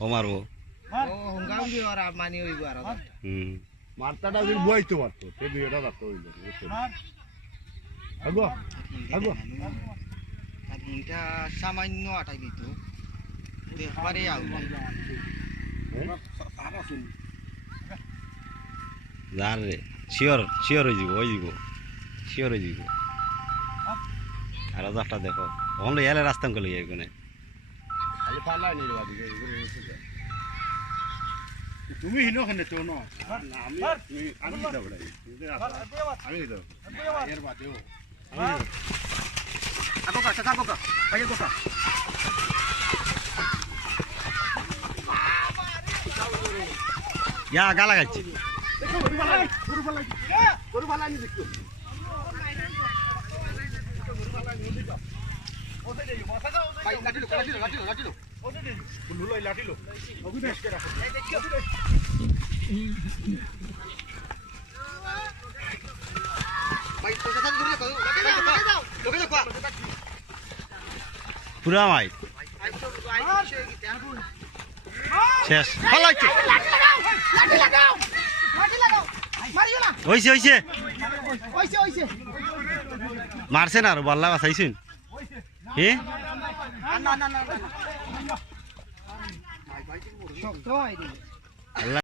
ও মারবো মারতাটা বইতে পারতো সে বিয়েটা রাখতে হইল আগো আগো এটা সামান্য আটাই দিত এবারে যার রে শিওর শিওর হয়ে যাব শিওর হয়ে যাব আর দশটা দেখো ওখানে এলে রাস্তা করে লিয়ে এখানে তুমি হিনো খানে তো না আমি আমি দাও আমি দাও এর বাদেও আগো কাকা আগো কাকা ভাই আগো কাকা ইয়া গালা গাইছে গরু ভালো আনি দেখো ভাই লাঠিলো লুলাই লাঠিলো অভিবেশ করে রাখো ভাই তো কথা ধরে কও লোকে দাও পুরা মাই শেষ লাঠি লাগাও মারিও না হইছে হইছে ওইছে মারছে না আর বল্লা বাসাইছেন হে না শক্ত হয়